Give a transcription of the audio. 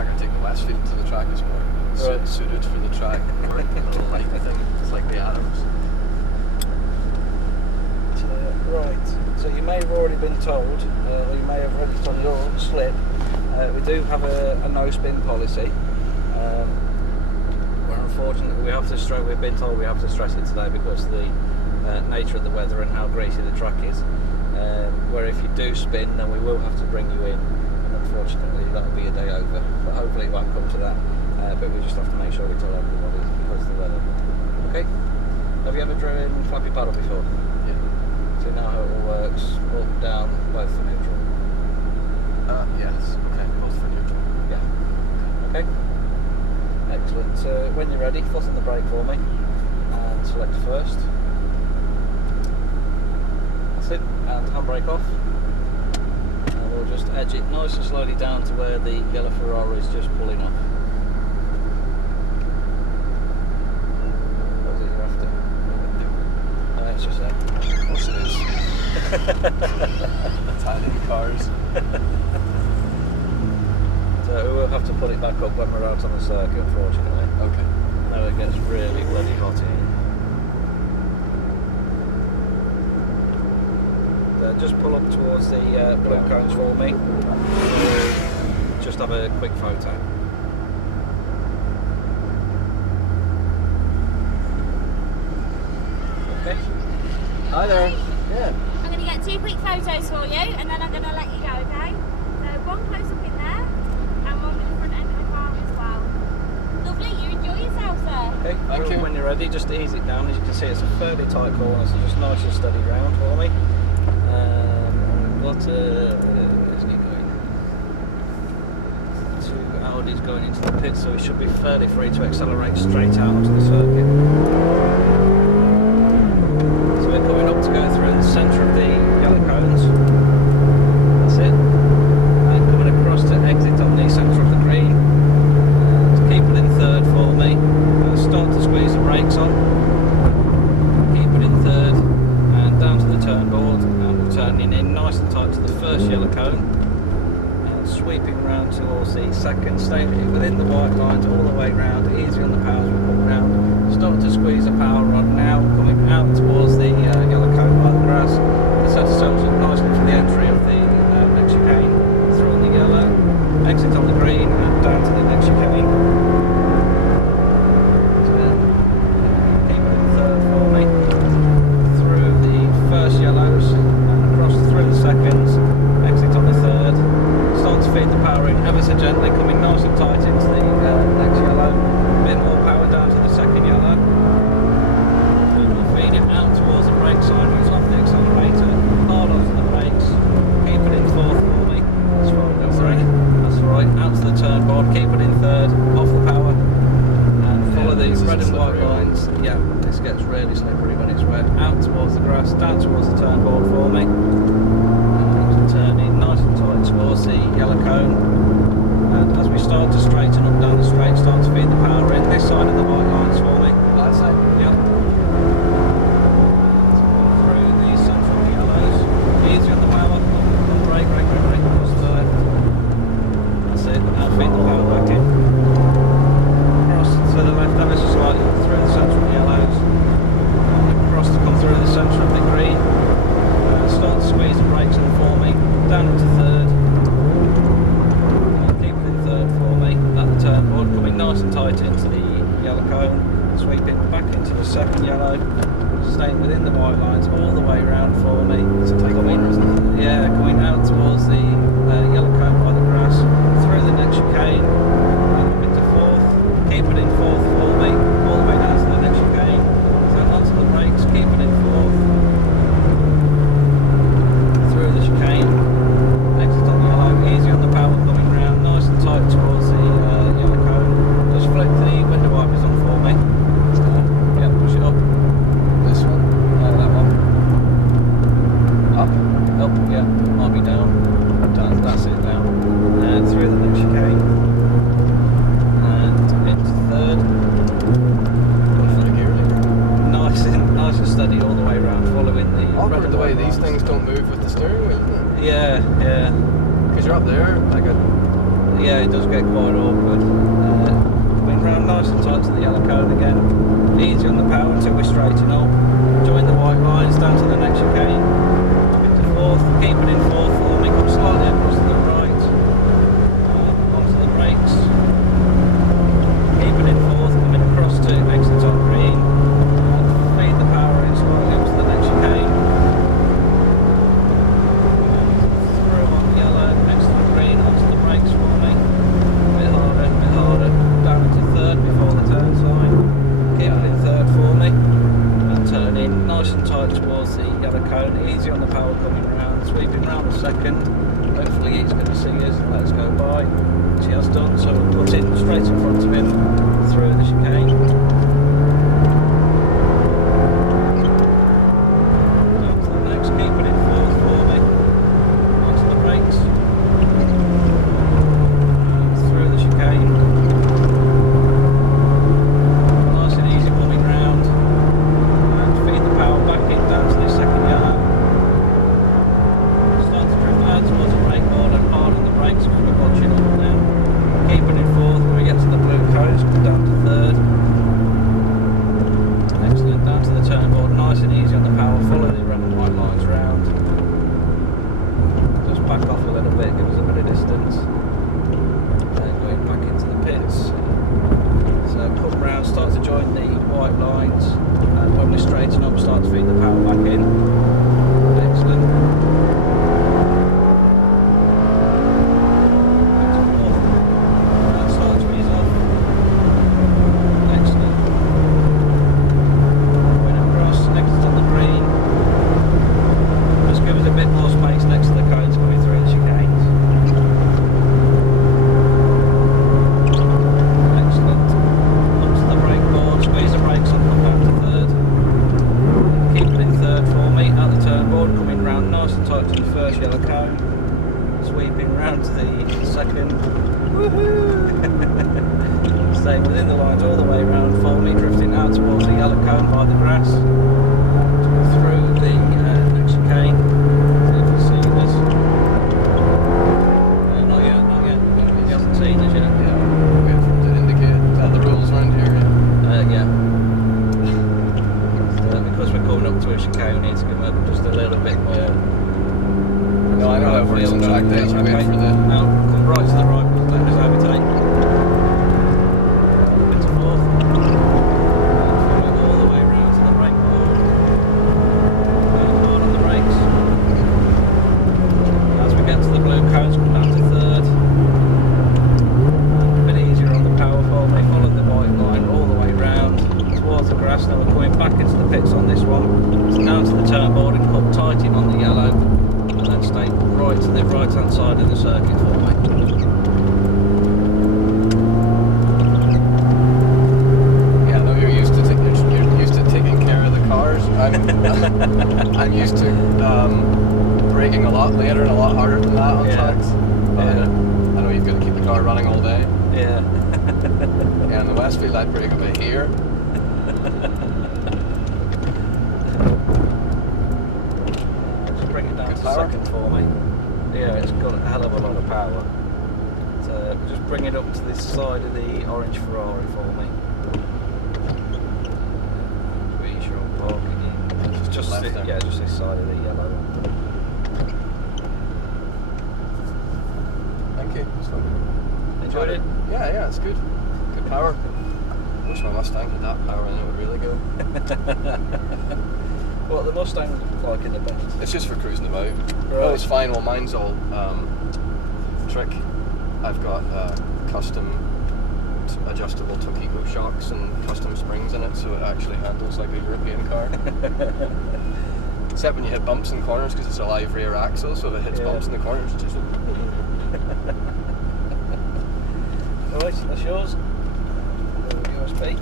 track. I think the Westfield to the track is more suited for the track. Or a little lighty thing. It's like the Adams. Right, so you may have already been told, or you may have read it on your slip, we do have a no-spin policy, where unfortunately we've been told we have to stress it today because of the nature of the weather and how greasy the track is, where if you do spin then we will have to bring you in, and unfortunately that'll be a day over, but hopefully it won't come to that, but we just have to make sure we tell everybody because of the weather. Okay, have you ever driven flappy paddle before? So you know how it all works, up, down, both for neutral? Yes, okay, both for neutral. Yeah. Okay. Excellent. So when you're ready, foot on the brake for me and select first. That's it, and handbrake off. And we'll just edge it nice and slowly down to where the yellow Ferrari is just pulling off. What is it you're after? No, it's just that. Of course it is. Italian cars. So we'll have to put it back up when we're out on the circuit, unfortunately. Okay. Now it gets really bloody hot here. So just pull up towards the blue cones for me. We'll just have a quick photo. Okay. Hi there. Yeah. I'm going to get 2 quick photos for you and then I'm going to let you go, okay? So one close up in there and one with the front end of the car as well. Lovely, you enjoy yourself, sir. Okay, thank you. When you're ready, just ease it down. As you can see, it's a fairly tight corner, so just nice and steady round for me. And we've got where's he going? 2 Audis going into the pit, so we should be fairly free to accelerate straight out onto the circuit. So we're coming up to go through the centre of the yellow cones. That's it. And coming across to exit on the centre of the green. And keep it in third for me. Start to squeeze the brakes on. Keep it in third and down to the turn board. And we're turning in nice and tight to the first yellow cone. And sweeping round towards the second, staying within the white lines all the way round. Easy on the power as we come round. Start to squeeze the power on now, coming out towards the yellow cone by the grass. Set ourselves up nicely for the entry of the next chicane. Through on the yellow, exit on the green, and down to the next chicane. So, keep it in third for me. Through the first yellows, and across through the seconds, exit on the third. Start to feed the power in ever so gently, coming nice and tight into the next yellow. A bit more power down to the second yellow. We'll feed him out towards the brake side, he's off the accelerator, hard onto the brakes, keep it in fourth for me. That's right, that's right, out to the turn board, keep it in third, off the power, and follow these red and white lines. Yeah, this gets really slippery when it's red. Out towards the grass, down towards the turn board for me. And turn in nice and tight towards the yellow cone. And as we start to straighten up down the straight, start to feed the power in this side of the white lines for me. That side? Yep. Through the central yellows. Easy on the power. Brake. Across to the left. That's it. Now feed the power back in. Across to the left ever so slightly. Through the central yellows. And across to come through the centre of the green. Start to squeeze the brakes in for me. Down into third. Turn board coming nice and tight into the yellow cone, sweeping back into the second yellow, staying within the white lines all the way round for me. It's a tight corner, isn't it? Yeah, coming out towards the yellow cone by the grass, through the next chicane, and into fourth. Keep it in fourth for me, all the way down to the next chicane. So onto the brakes, keep it in fourth. Through the chicane, exit on the yellow, easy on the power, coming round nice and tight towards the yellow cone. Just flick the window wipers on for me. Yeah, push it up. This one? That one. Up? Up, yeah. Might be down. Down, that's it, down. And through the next chicane. And into third. Going for the gear lever. Nice and steady all the way around, following the Awkward the way these things don't move with the steering wheel, isn't it? Yeah. Because you're up there, like a Yeah, it does get quite awkward. Coming round nice and tight to the yellow cone again. Easy on the power until we straighten up. Join the white lines down to the next chicane. Into fourth, keep it in fourth for me. Come slightly across to the right. Onto the brakes. Keep it in fourth, coming across to exit on green. Feed the power in slightly up to the next chicane. Through on yellow, next to the green, onto the brakes for me. A bit harder, down into third before the turn sign. Keep it in third for me. And turn in nice and tight towards the yellow cone. Easy on the power coming round, sweeping round the second. Hopefully he's going to see us and let us go by, which he has done. So we'll put in straight in front of him through the chicane. Staying within the lines all the way around for me, drifting out towards the yellow cone by the grass. Through the next chicane. See if he's seen us. Not yet. He hasn't seen us yet. Yeah, wait for him to indicate. Is that the rules around here? Yeah. Because we're coming up to a chicane, we need to give him just a little bit more. Yeah. No, I know how it works on track days. You wait for the... Now, come right to the right, let us overtake. Into fourth. Follow all the way round to the brake board. Going hard on the brakes. As we get to the blue cones, come down to third. A bit easier on the power fold. They follow the white line all the way round towards the grass. Now we're coming back into the pits on this one. So down to the turn board and cut tight in on the yellow. And then stay right to the right hand side of the circuit for me. Yeah, I know you're used to taking care of the cars. I'm used to braking a lot later and a lot harder than that on tracks. But I know you've got to keep the car running all day. Yeah. Yeah, in the Westfield I'd brake a bit here. Second for me. Yeah, it's got a hell of a lot of power. So just bring it up to this side of the orange Ferrari for me. Pretty sure I'm parking in. Just this, yeah, just this side of the yellow one. Thank you. Enjoyed it? Yeah, it's good. Good power. Wish my Mustang had that power and it would really go. What the Mustang like in the best? It's just for cruising about. Right. Oh, it's fine. Well, mine's all trick. I've got custom adjustable Tokiko shocks and custom springs in it, so it actually handles like a European car. Except when you hit bumps in corners, because it's a live rear axle, so if it hits bumps in the corners, it's just... Right, that's yours. USB.